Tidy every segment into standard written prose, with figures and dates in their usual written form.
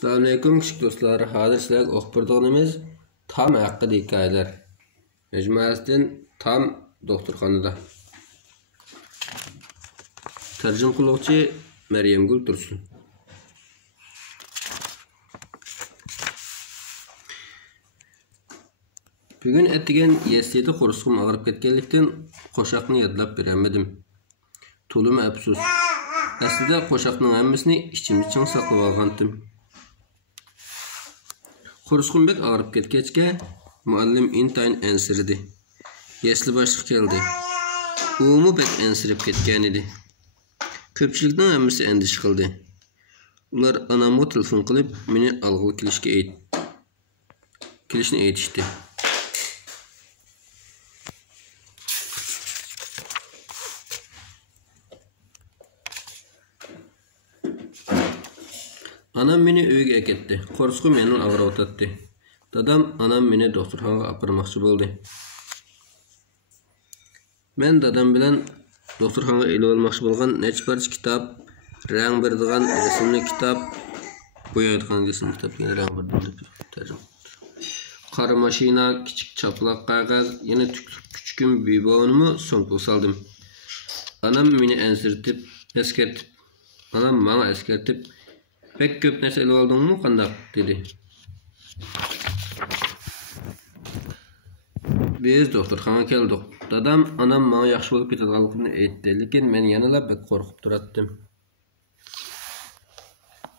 Assalamualaikum küçük dostlar. Hazır sizlerle oxupırdığımız tam hakkında hikayeler. Mecmuasidan tam doktorxonada. Tercüm qiluvchi Meryemgul Tursun. Bugün ettigen yesiyeti qo'rsuqim og'rib ketganlikdan qo'shoqni yodlab berolmadim. To'lim afsus. Aslida qo'shoqning hammasini ichimda ching saqlab olgandim. Qo'rsuqim bek og'rib ketgachga muallim intayin ensirdi. Yesli boshliq keldi. Umu bek ensirib ketgan edi. Ko'pchilikning hammasi endish qildi. Ular anamga telefon qilib, meni alg'il kelishni aytishdi. Anam meni uyga ketdi. Qo'rsuqim meni og'ritdi. Dadam anam meni doktorxonaga apirmoqchi bo'ldi. Men dadam bilan doktorxonaga elib olmoqchi bo'lgan necha parcha kitob, rang beradigan rasmli kitob, bo'yaydigan rasmli kitob, yana rang beradigan qora mashina, kichik choplaq qog'oz, yana küçüküm bibonimi so'mga soldim. Anam meni eskertib, anam menga eskertib, "Pek köp narsa elib oldingmi, qandaq?" dedi. Biz doktorxonaga keldik. Dadam anam menga yaxshi bo'lib ketadiganligini aytdi, lekin men yanada bek qo'rqib turatdim.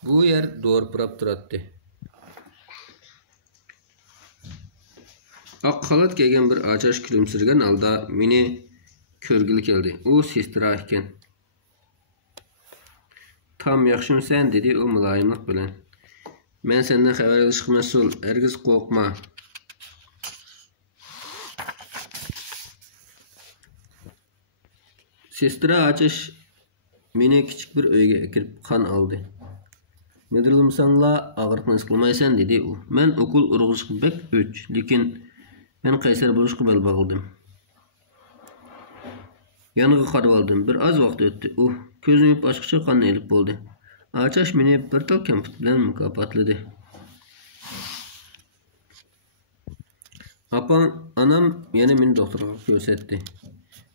Bu yer do'rpirab turatdi. Oq xalat kiygan bir achash kulimsirgan holda meni ko'rgili keldi. U sestra ekan. "Tam yaxshimisan?" dedi u muloyimlik bilan. "Men sendan xabar olishga mas'ul, hargiz qo'rqma." Sestra achash meni kichik bir uyga kirib qon oldi. "Medirlimsanla og'riqni his qilmaysan?" dedi u. "Men okul urg'ishga bek o'ch, lekin men qaysar bo'lishga bel bog'ladim." Yanıga qarab oldim. Bir oz vaqt o'tdi. U ko'zini yumib ochqicha qonni elib bo'ldi. Achash meni bir tal kamput bilan mukofotladi. Anam yana meni doktorga ko'rsatdi.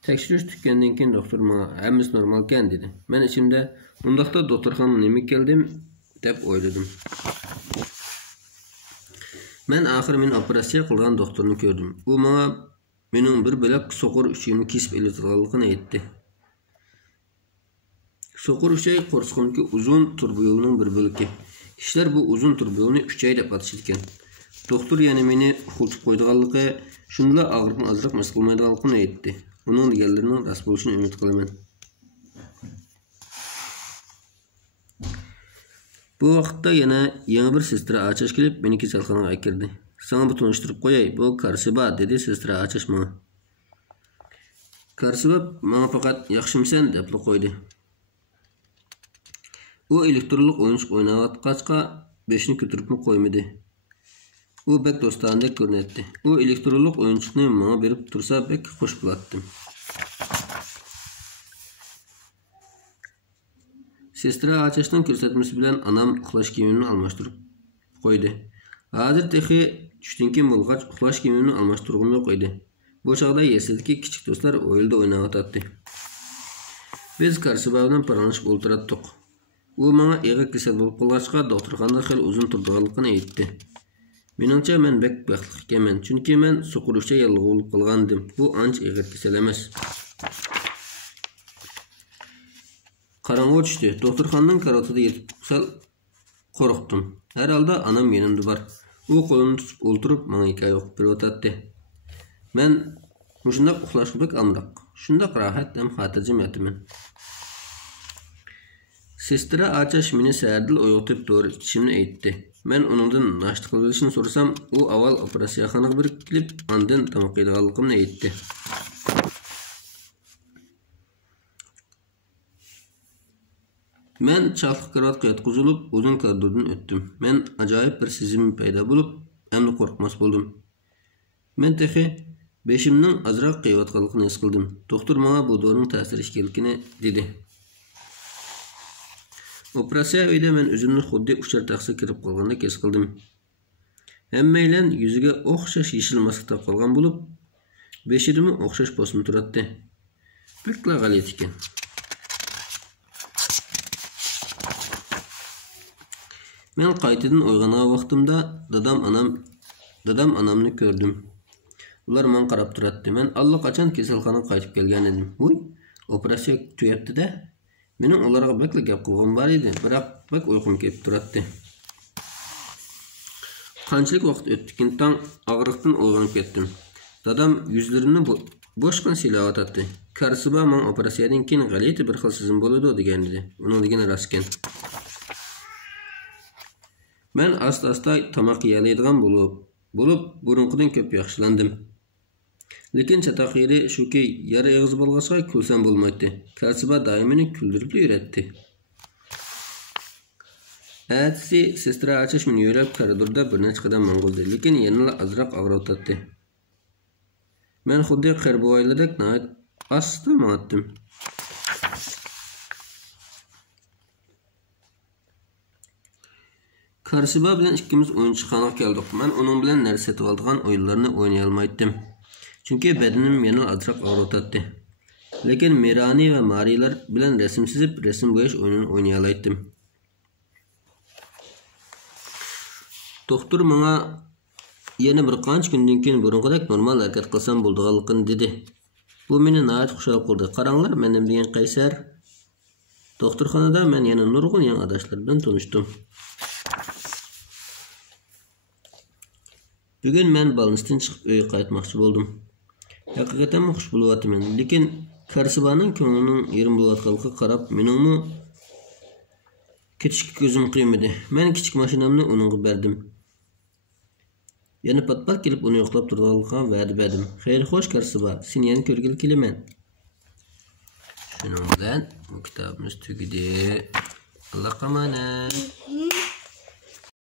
Tekshirish tutgandan keyin doktor menga hammasi normal ekan dedi. Men ichimda undaqda doktorxonaga nima keldim deb o'yladim. Men oxiri meni operatsiya qilgan doktorni ko'rdim. U menga mening bir bo'lak so'qir uchimni kesib elayotganligini aytdi. So'qir uchay qo'rsuqimdagi uzun turba yo'lining bir bo'lagi. Kishilar bu uzun turba yo'lni uchay deb atashgan. Doktor yana meni xultib qo'ydiganligi, shunda og'riqni ozroq mas qilmaydiganligini aytdi. Uning deganlarining rost bo'lishini umid qilaman. Bu vaqtda yana yangi bir sestra achash kelib, meni kasalxonaga kirdi. "Sana bu tanıştırıp qo'yay, bu Karsiba" dedi sestra achash menga. Karsiba menga faqat "Yaxshimisan" deb qo'ydi. U elektronlik o'yinchiq o'ynayotgachqa beshini ko'tarib qo'ymadi. U bek do'stondek ko'rinadi. U elektronlik o'yinchiqni menga berib tursa bek xush bo'lardim. Sestra achashning ko'rsatmasi bilan anam uxlash kiyimini almashtirib qo'ydi. Hozir texi tushdan keyin bo'lgach uxlash kiyimini almashtirg'im yo'q edi. Bu chog'da yesidagi kichik do'stlar o'yilda o'ynayotdi. Biz Karsiba bilan paranlashib o'ltirdik. U menga og'ir kasal bo'lib qolgachqa doktorxonada xil uzun turganligini aytdi. Meningcha men bek baxtli ekanman, chunki men so'qirishcha yallig'i bo'lib qolgandim. Bu ancha og'ir kasal emas. Qarong'i tushdi. Doktorxonaning karavotida yetib sal qo'rqdim. Herhalde anam yanımda var. U qo'limni tutib o'ltirib, menga hikoya o'qib berayotdi. Men mushundaq uxlashga bek amroq. Shundaq rohat ham xotirjam yotaman. Sestra achash meni sardil uyg'otib to'g'ri ichishimni aytdi. Men uningdan nashta qilishni so'rasam, u avval operatsiyaxonaga bir kelib, ondan tomoq yeydiganligimni aytdi. Men chaqliq karavotga yotqizilib, uzun koridordan o'tdim. Men ajoyib bir sezim paydo bo'lib, endi qo'rqmas bo'ldim. Men texi beshimning azroq qiyayotganligini his qildim. Doktor menga bu dorining ta'siri ekanligini dedi. Operatsiya uyda men o'zimni xuddi uchar taqsi kirib qolgandek his qildim. Hammaylar yuziga o'xshash yeshil maska taqib qolgan bo'lib, beshidimi o'xshash posma turadi. Bekla g'alat ekan. Men qaytadan uyg'ongan vaqtimda dadam anamni ko'rdim. Ular menga qarab turadi. Men allaqachon kasalxonaga qaytib kelgan edim. Voy, operatsiya tuyapti-da. Mening ularga bekla gap qilgan bor edi, biroq bek uyqum kelib turadi. Qanchalik vaqt o'tdikin tong og'riqdan uyg'onib ketdim. Dadam yuzlarimni boshqa silayotdi. Karsiba men operatsiyadan keyin g'alati bir xil sezim bo'ladi degan edi. Uning degani rost ekan. Men asta-asta tomoq yelaydigan bo'lib burunqidan ko'p yaxshilandim. Lekin chataq yeri shuki, yara og'iz bo'lg'achqa kulsam bo'lmaydi. Karsiba doimini kuldirib yuradi. Ertesi sestra açış meni yurib koridorda bir necha qadam mang'uldi, lekin yana azroq og'ritdi. Men xuddi qirboyladek asta ma'atdim. Karsiba bilan ikkimiz o'yinchoqxonaga keldik. Men uning bilan narsa setib olgan o'yinlarni o'ynay olmaydim. Chunki badanim yana azroq og'ritdi. Lekin Mirani va Marilar bilan rasm chizib, rasm bo'yash o'yinini o'ynay oldim. Doktor bana yana bir qancha kundan keyin burunqidek normal harakat qilsam bo'ladiganligini dedi. Bu meni nihoyat xushal qildi. Qaranglar, menim degan Qaysar. Doktorxonada men yana nurg'un yangi adashlar bilan tanishdim. Bugun men balnisdan chiqib uyga qaytmoqchi bo'ldim. Haqiqatan xush bo'lyapman, lekin Karsibaning ko'nglining yerim bo'layotganligiga qarab, meningmi ketishga ko'zim qiymadi. Men kichik mashinamni uningga berdim. Yana pat-pat kelib uni yo'qlab turganlig'a va'da berdim. Xeyr, xo'sh Karsiba, seni yana ko'rgili kelaman. Shuning bilan bu kitobimiz tugadi. Alloh qamanat.